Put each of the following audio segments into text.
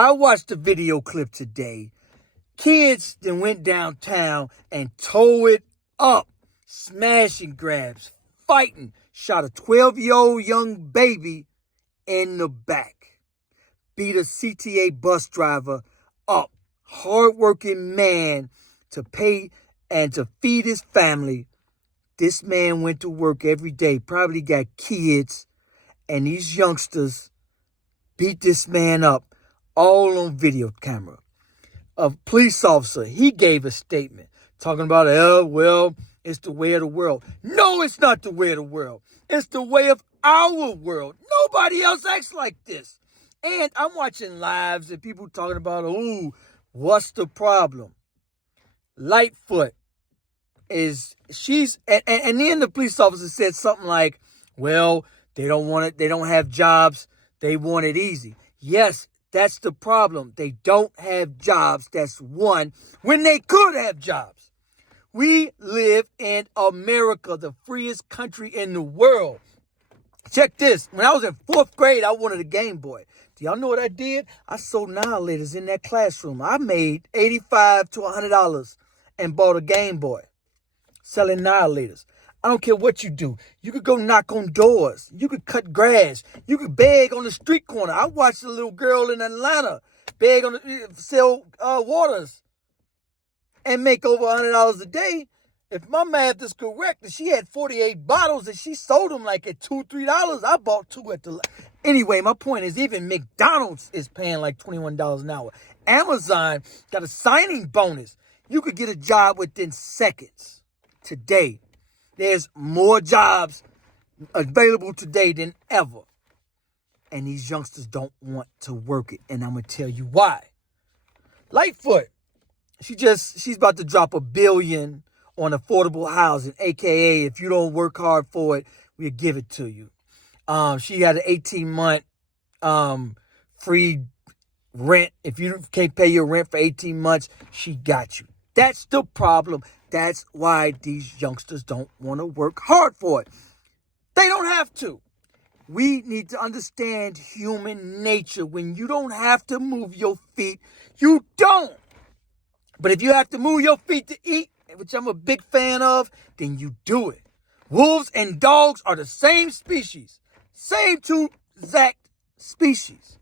I watched a video clip today. Kids then went downtown and tore it up, smashing grabs, fighting, shot a 12-year-old young baby in the back, beat a CTA bus driver up, hardworking man to pay and to feed his family. This man went to work every day, probably got kids, and these youngsters beat this man up all on video camera. A police officer, he gave a statement talking about, well, it's the way of the world. No, it's not the way of the world. It's the way of our world. Nobody else acts like this. And I'm watching lives and people talking about, what's the problem? Lightfoot and then the police officer said something like, well, they don't want it. They don't have jobs. They want it easy. Yes, that's the problem. They don't have jobs. That's one, when they could have jobs. We live in America, the freest country in the world. Check this. When I was in 4th grade, I wanted a Game Boy. Do y'all know what I did? I sold Annihilators in that classroom. I made $85 to $100 and bought a Game Boy selling Annihilators. I don't care what you do. You could go knock on doors. You could cut grass. You could beg on the street corner. I watched a little girl in Atlanta beg on sell waters and make over $100 a day. If my math is correct, and she had 48 bottles and she sold them like at $2, $3, I bought 2 at the... Anyway, my point is even McDonald's is paying like $21 an hour. Amazon got a signing bonus. You could get a job within seconds today. There's more jobs available today than ever. And these youngsters don't want to work it. And I'm going to tell you why. Lightfoot, she's about to drop $1 billion on affordable housing, AKA if you don't work hard for it, we'll give it to you. She had an 18-month free rent. If you can't pay your rent for 18 months, she got you. That's the problem. That's why these youngsters don't want to work hard for it. They don't have to. We need to understand human nature. When you don't have to move your feet, you don't. But if you have to move your feet to eat, which I'm a big fan of, then you do it. Wolves and dogs are the same species. Same two exact species.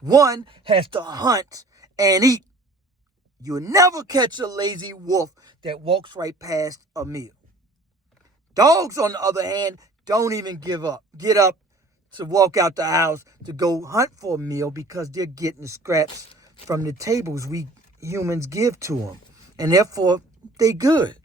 One has to hunt and eat. You'll never catch a lazy wolf that walks right past a meal. Dogs, on the other hand, don't even get up to walk out the house to go hunt for a meal because they're getting the scraps from the tables we humans give to them. And therefore, they good.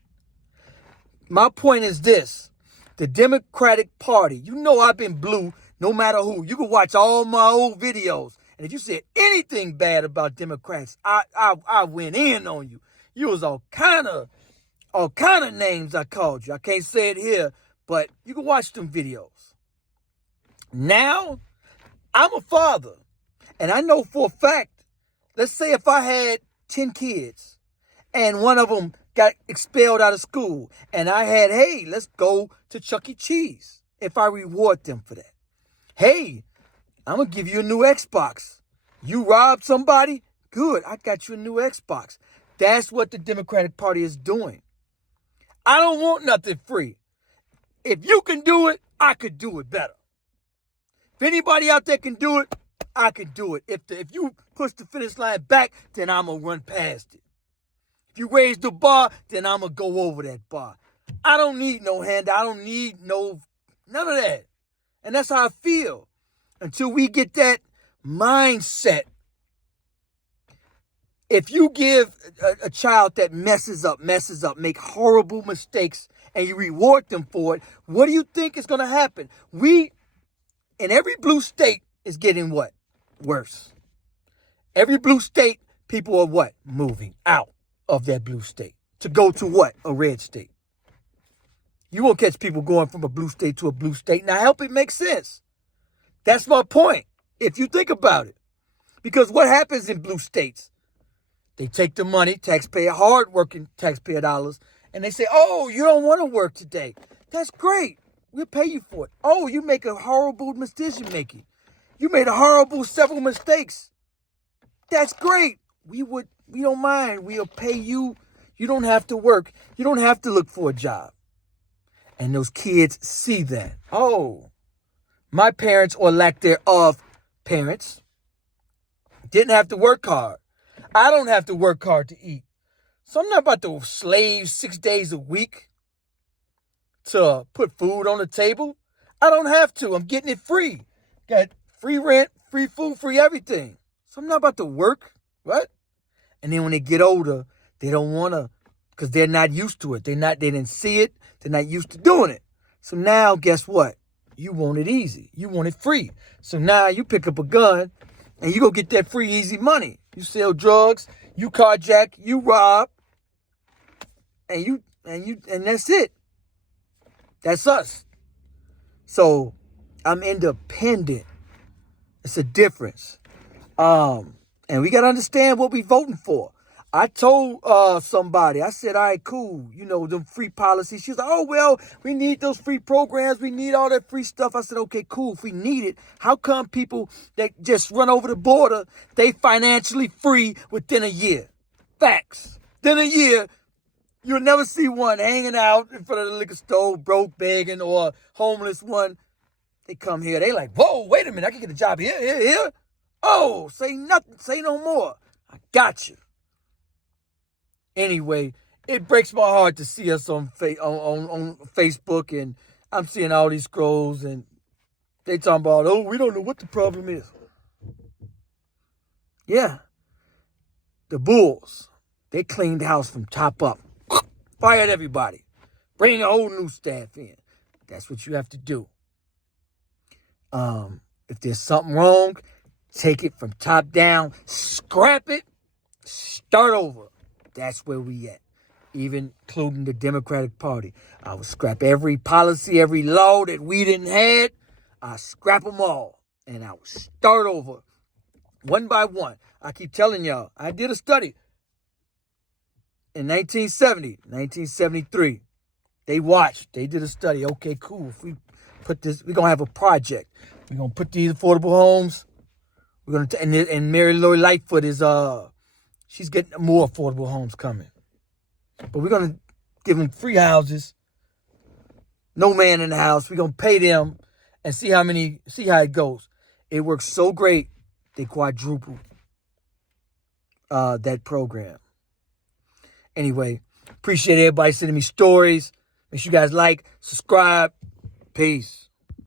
My point is this. The Democratic Party, you know I've been blue no matter who. You can watch all my old videos. And if you said anything bad about Democrats, I went in on you. You was all kind of names I called you. I can't say it here, but you can watch them videos. Now, I'm a father. And I know for a fact, let's say if I had 10 kids and one of them got expelled out of school and I had, hey, let's go to Chuck E. Cheese if I reward them for that. Hey, I'm going to give you a new Xbox. You robbed somebody? Good, I got you a new Xbox. That's what the Democratic Party is doing. I don't want nothing free. If you can do it, I could do it better. If anybody out there can do it, I can do it. If you push the finish line back, then I'm going to run past it. If you raise the bar, then I'm going to go over that bar. I don't need no handout. I don't need none of that. And that's how I feel. Until we get that mindset. If you give a child that messes up, make horrible mistakes, and you reward them for it, what do you think is going to happen? We, in every blue state, is getting what? Worse. Every blue state, people are what? Moving out of that blue state to go to what? A red state. You won't catch people going from a blue state to a blue state. Now, help it make sense. That's my point, if you think about it. Because what happens in blue states? They take the money, hard-working taxpayer dollars, and they say, oh, you don't want to work today. That's great. We'll pay you for it. Oh, you make a horrible decision-making. You made several mistakes. That's great. We don't mind. We'll pay you. You don't have to work. You don't have to look for a job. And those kids see that. Oh, my parents or lack thereof parents didn't have to work hard. I don't have to work hard to eat. So I'm not about to slave 6 days a week to put food on the table. I don't have to. I'm getting it free. Got free rent, free food, free everything. So I'm not about to work, right? And then when they get older, they don't want to, because they're not used to it. They didn't see it. They're not used to doing it. So now, guess what? You want it easy. You want it free. So now you pick up a gun and you go get that free, easy money. You sell drugs, you carjack, you rob, and that's it. That's us. So I'm independent. It's a difference. And we got to understand what we voting for. I told somebody, I said, all right, cool. You know, them free policies. She was like, oh, well, we need those free programs. We need all that free stuff. I said, okay, cool. If we need it, how come people that just run over the border, they financially free within a year? Facts. Within a year, you'll never see one hanging out in front of the liquor store, broke, begging, or homeless one. They come here. They like, whoa, wait a minute. I can get a job here. Oh, say nothing. Say no more. I got you. Anyway, it breaks my heart to see us on Facebook, and I'm seeing all these scrolls, and they talking about, oh, we don't know what the problem is. Yeah. The Bulls, they cleaned the house from top up. Fired everybody. Bring a whole new staff in. That's what you have to do. If there's something wrong, take it from top down, scrap it, start over. That's where we at, even including the Democratic Party. I would scrap every policy, every law that we didn't have. I scrap them all, and I would start over one by one. I keep telling y'all, I did a study in 1970, 1973. They did a study. Okay, cool. If we put this, we're going to have a project. We're going to put these affordable homes. We're going to, and Mary Lou Lightfoot is, she's getting more affordable homes coming. But we're going to give them free houses. No man in the house. We're going to pay them and see how it goes. It works so great, they quadruple that program. Anyway, appreciate everybody sending me stories. Make sure you guys like, subscribe. Peace.